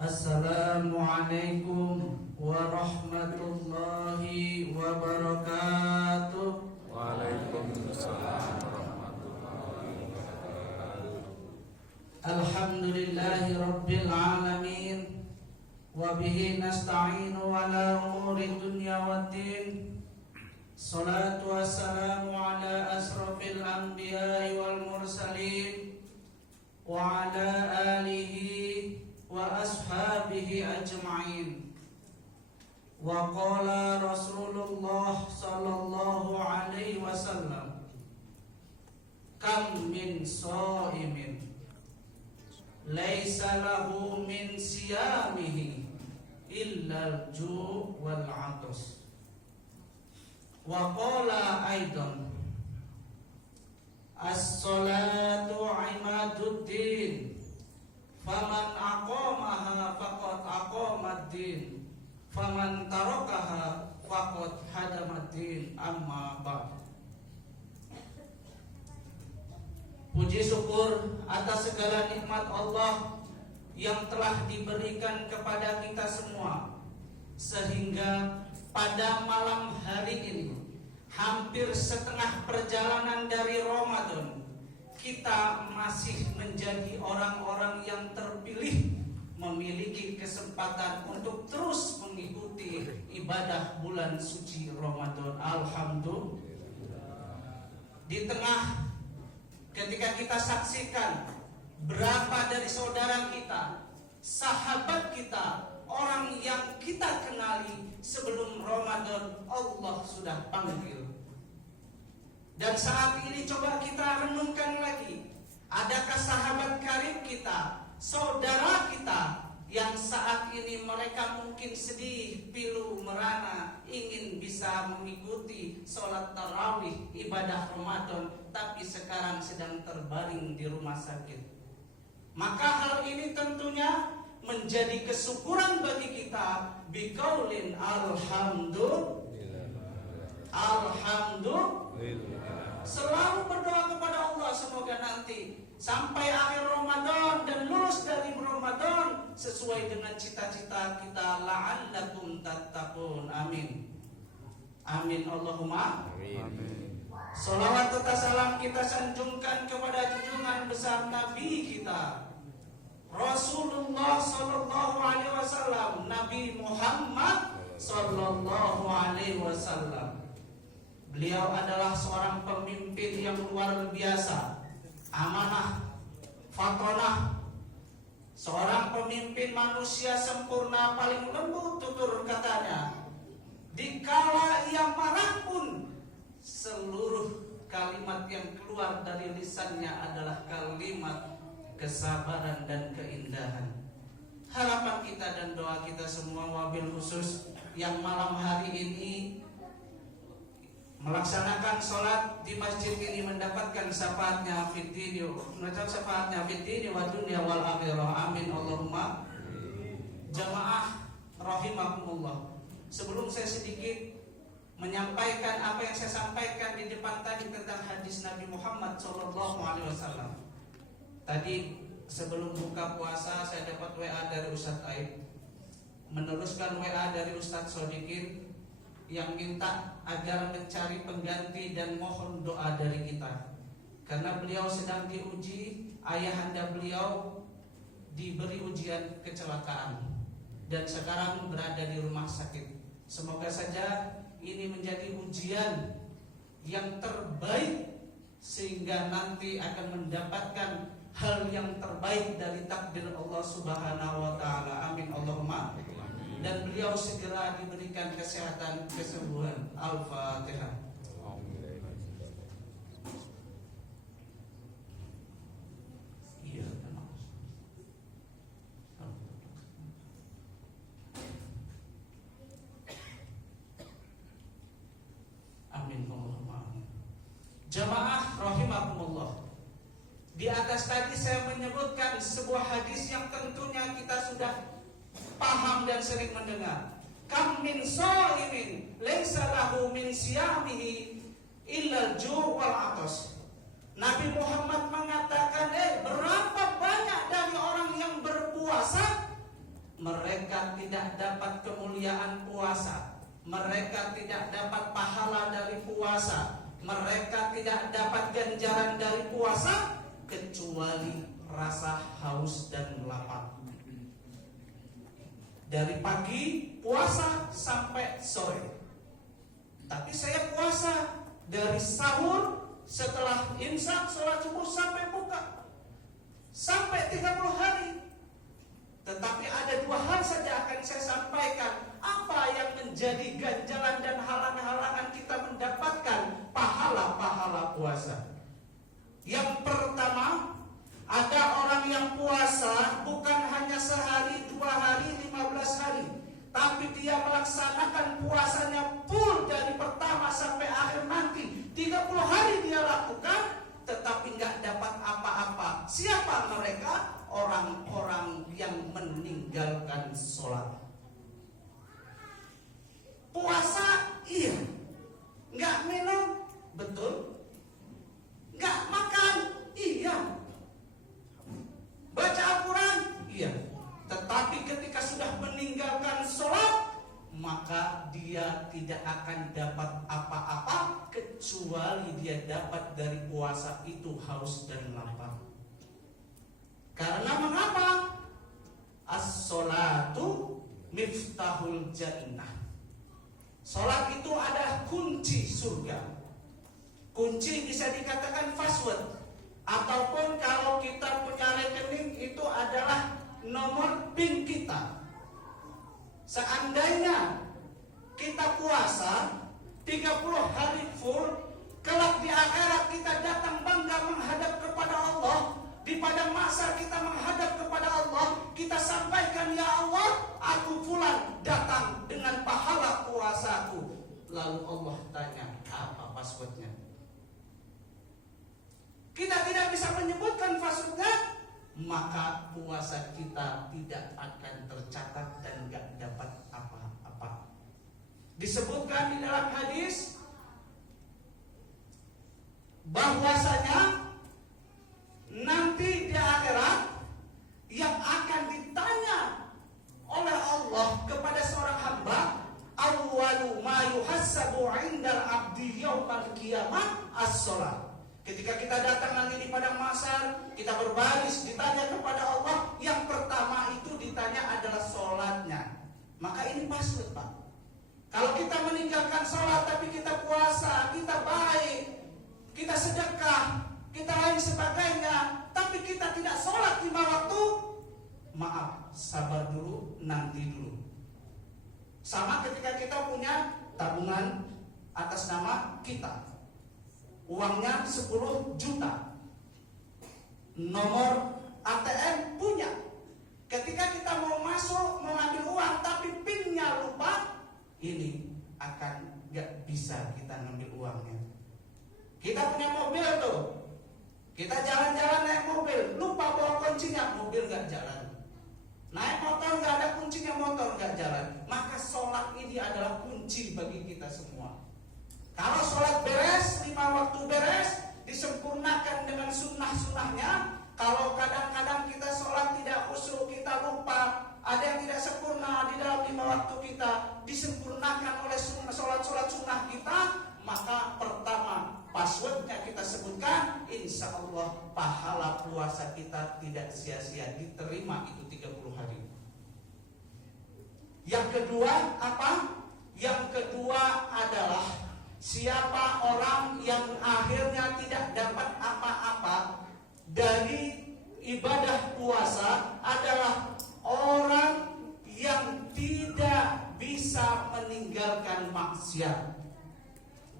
Assalamualaikum warahmatullahi wabarakatuh. Waalaikumsalam warahmatullahi wabarakatuh. Alhamdulillahi rabbil alamin. Wa bihi nasta'inu ala umuri dunya waddin. Salatu wassalamu ala asrafil anbiya'i wal mursalin wa ala alihi wa ashabihi ajma'in. Wa qala Rasulullah sallallahu alaihi wasallam, kam min sha'imin laisa lahu min siyamihi illa al-ju' wal 'atas. Wa qala aidan, as-salatu 'imaduddin, faman aqamaha faqad aqamad-din, faman tarakaha faqad hadamad-din. Amma ba'd. Puji syukur atas segala nikmat Allah yang telah diberikan kepada kita semua, sehingga pada malam hari ini, hampir setengah perjalanan dari Ramadan, kita masih menjadi orang-orang yang terpilih, memiliki kesempatan untuk terus mengikuti ibadah bulan suci Ramadan. Alhamdulillah. Di tengah ketika kita saksikan berapa dari saudara kita, sahabat kita, orang yang kita kenali sebelum Ramadan Allah sudah panggil. Dan saat ini coba kita renungkan lagi, adakah sahabat karib kita, saudara kita yang saat ini mereka mungkin sedih, pilu, merana, ingin bisa mengikuti sholat tarawih, ibadah Ramadan, tapi sekarang sedang terbaring di rumah sakit. Maka hal ini tentunya menjadi kesyukuran bagi kita, biqaulin alhamdulillah. Selalu berdoa kepada Allah, semoga nanti sampai akhir Ramadan dan lulus dari Ramadan sesuai dengan cita-cita kita, la'allakum tattaqun. Amin. Amin Allahumma amin. Salawat serta salam kita sanjungkan kepada junjungan besar Nabi kita, Rasulullah sallallahu alaihi wasallam, Nabi Muhammad sallallahu alaihi wasallam. Beliau adalah seorang pemimpin yang luar biasa, amanah, fatonah, seorang pemimpin manusia sempurna, paling lembut tutur katanya. Dikala ia marah pun, seluruh kalimat yang keluar dari lisannya adalah kalimat kesabaran dan keindahan. Harapan kita dan doa kita semua, wabil khusus yang malam hari ini melaksanakan sholat di masjid ini, mendapatkan syafaatnya fiddini wa dunya wal akhirah. Amin Allahumma. Jamaah rahimakumullah. Sebelum saya sedikit menyampaikan apa yang saya sampaikan di depan tadi tentang hadis Nabi Muhammad SAW. Tadi sebelum buka puasa saya dapat WA dari Ustadz Aib, meneruskan WA dari Ustadz Sodikin yang minta agar mencari pengganti dan mohon doa dari kita, karena beliau sedang diuji. Ayahanda beliau diberi ujian kecelakaan dan sekarang berada di rumah sakit. Semoga saja ini menjadi ujian yang terbaik, sehingga nanti akan mendapatkan hal yang terbaik dari takdir Allah Subhanahu wa taala. Amin Allahumma. Dan beliau segera diberikan kesehatan, kesembuhan. Al-Fatihah. Iya, amin Allahumma. Jamaah rahimakumullah. Di atas tadi saya menyebutkan sebuah hadis yang tentunya kita sudah paham dan sering mendengar. Kam min shaimin laisa lahu min siyamihi illa al-ju' wal 'atas. Nabi Muhammad mengatakan, berapa banyak dari orang yang berpuasa tidak dapat kemuliaan puasa, mereka tidak dapat pahala dari puasa, mereka tidak dapat ganjaran dari puasa kecuali rasa haus dan lapar. Dari pagi puasa sampai sore. Tapi saya puasa dari sahur, setelah imsak, sholat subuh sampai buka, sampai 30 hari. Tetapi ada 2 hal saja akan saya sampaikan. Apa yang menjadi ganjalan dan halangan-halangan kita mendapatkan pahala-pahala puasa? Yang pertama, ada orang yang puasa bukan hanya sehari, 2 hari, 15 hari, tapi dia melaksanakan puasanya full dari pertama sampai akhir nanti. 30 hari dia lakukan, tetapi nggak dapat apa-apa. Siapa mereka? Orang-orang yang meninggalkan sholat. Puasa, iya. Nggak minum, betul. Nggak makan, iya. Baca Al-Quran, iya. Tetapi ketika sudah meninggalkan sholat, maka dia tidak akan dapat apa-apa kecuali dia dapat dari puasa itu haus dan lapar. Karena mengapa? As-sholatu miftahul jannah. Sholat itu adalah kunci surga. Kunci bisa dikatakan password, ataupun kalau kita punya rekening itu adalah nomor PIN kita. Seandainya kita puasa 30 hari full, kelak di akhirat kita datang bangga menghadap kepada Allah, di padang mahsyar kita menghadap kepada Allah, kita sampaikan, ya Allah, aku fulan datang dengan pahala puasaku. Lalu Allah tanya, apa passwordnya? Kita tidak bisa menyebutkan passwordnya, maka puasa kita tidak akan tercatat dan gak dapat apa-apa. Disebutkan di dalam hadis bahwasanya nanti di akhirat yang akan ditanya oleh Allah kepada seorang hamba, awwalu ma yuhassabu 'indal 'abdi yaumal qiyamah as-shalah. Ketika kita datang nanti di padang mahsyar, kita berbaris ditanya kepada Allah, yang pertama itu ditanya adalah sholatnya. Maka ini password, Pak. Kalau kita meninggalkan sholat tapi kita puasa, kita baik, kita sedekah, kita lain sebagainya, tapi kita tidak sholat 5 waktu, maaf, sabar dulu, nanti dulu. Sama ketika kita punya tabungan atas nama kita, uangnya 10 juta, nomor ATM punya. Ketika kita mau masuk mengambil uang tapi PIN-nya lupa, ini akan gak bisa kita ngambil uangnya. Kita punya mobil tuh, kita jalan-jalan naik mobil, lupa bawa kuncinya, mobil gak jalan. Naik motor gak ada kuncinya, motor gak jalan. Maka sholat ini adalah kunci bagi kita semua. Kalau sholat beres, 5 waktu beres, disempurnakan dengan sunnah-sunnahnya. Kalau kadang-kadang kita sholat tidak khusyuk, kita lupa, ada yang tidak sempurna di dalam 5 waktu kita, disempurnakan oleh sholat-sholat sunnah kita, maka pertama passwordnya kita sebutkan, insya Allah pahala puasa kita tidak sia-sia, diterima itu 30 hari. Yang kedua apa? Yang kedua adalah siapa orang yang akhirnya tidak dapat apa-apa dari ibadah puasa adalah orang yang tidak bisa meninggalkan maksiat.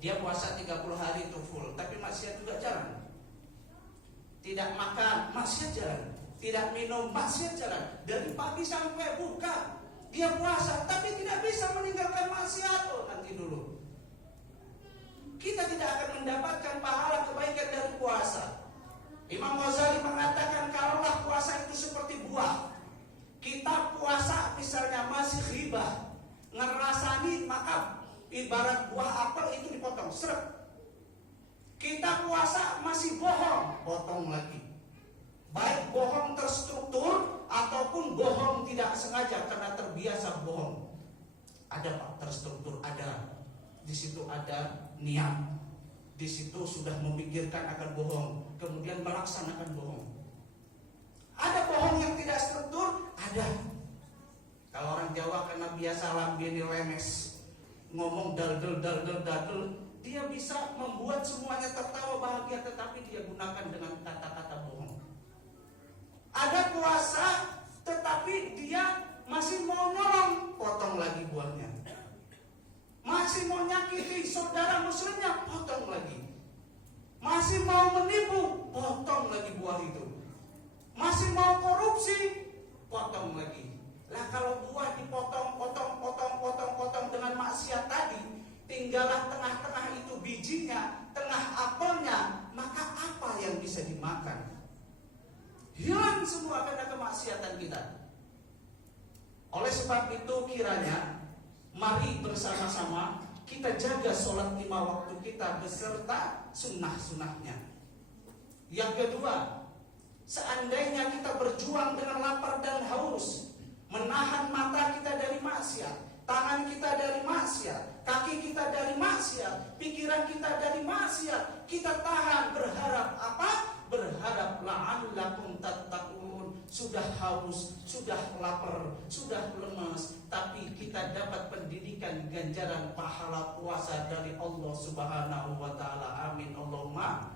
Dia puasa 30 hari itu full, tapi maksiat juga jalan. Tidak makan, maksiat jalan. Tidak minum, maksiat jalan. Dari pagi sampai buka dia puasa, tapi tidak bisa meninggalkan maksiat. Oh, nanti dulu. Kita tidak akan mendapatkan pahala kebaikan dari puasa. Imam Ghazali mengatakan, kalaulah puasa itu seperti buah, kita puasa misalnya masih riba, ngerasani, maka ibarat buah apel itu dipotong, seret. Kita puasa masih bohong, potong lagi. Baik bohong terstruktur ataupun Bohong tidak sengaja karena terbiasa bohong. Ada Pak, terstruktur, ada. Di situ ada niat. Di situ sudah memikirkan akan bohong, kemudian melaksanakan bohong. Ada bohong yang tidak struktur, ada. Kalau orang Jawa karena biasa lambene lemes, ngomong dal-dal, dia bisa membuat semuanya tertawa bahagia, tetapi dia gunakan dengan kata-kata bohong. Ada puasa, tetapi dia masih mau nyolong, potong lagi buahnya. Masih mau nyakiti saudara muslimnya, potong lagi. Masih mau menipu, potong lagi buah itu. Masih mau korupsi, potong lagi. Lah kalau buah dipotong, potong dengan maksiat tadi, tinggallah tengah-tengah itu bijinya, tengah apelnya, maka apa yang bisa dimakan? Hilang semua karena kemaksiatan kita. Oleh sebab itu kiranya mari bersama-sama kita jaga sholat 5 waktu kita beserta sunnah-sunnahnya. Yang kedua, seandainya kita berjuang dengan lapar dan haus, menahan mata kita dari maksiat, tangan kita dari maksiat, kaki kita dari maksiat, pikiran kita dari maksiat, kita tahan, berharap apa? Berharap la'allakum tattaqun. Sudah haus, sudah lapar, sudah lemas, tapi kita dapat pendidikan ganjaran pahala puasa dari Allah Subhanahu wa taala. Amin Allahumma.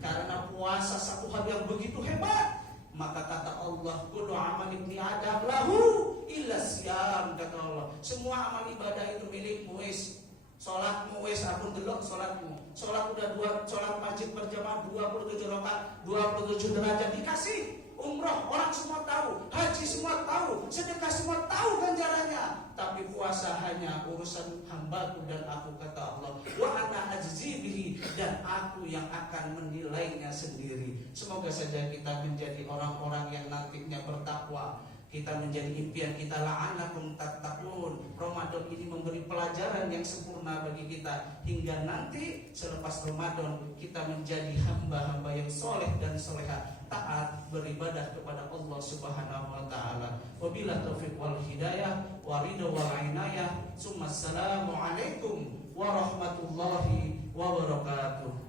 Karena puasa satu hal yang begitu hebat, maka kata Allah, kullu amal ibni adam lahu illa siyam, kata Allah. Semua amal ibadah itu milikmu wis. Salatmu wis aku delok salatmu. Salat udah salat wajib berjamaah 27 rakaat, 27 derajat dikasih. Umroh orang semua tahu, haji semua tahu, sedekah semua tahu ganjarannya. Tapi puasa hanya urusan hambaku dan aku, kata Allah. Wa ana ajzi bihi, dan aku yang akan menilainya sendiri. Semoga saja kita menjadi orang-orang yang nantinya bertakwa. Kita menjadi impian kita, la'allakum tattaqun. Ramadan ini memberi pelajaran yang sempurna bagi kita, hingga nanti selepas Ramadan kita menjadi hamba-hamba yang soleh dan soleha, taat beribadah kepada Allah Subhanahu wa taala. Wabillahi taufiq wal hidayah wa ridha wal inayah. Assalamu alaikum warahmatullahi wabarakatuh.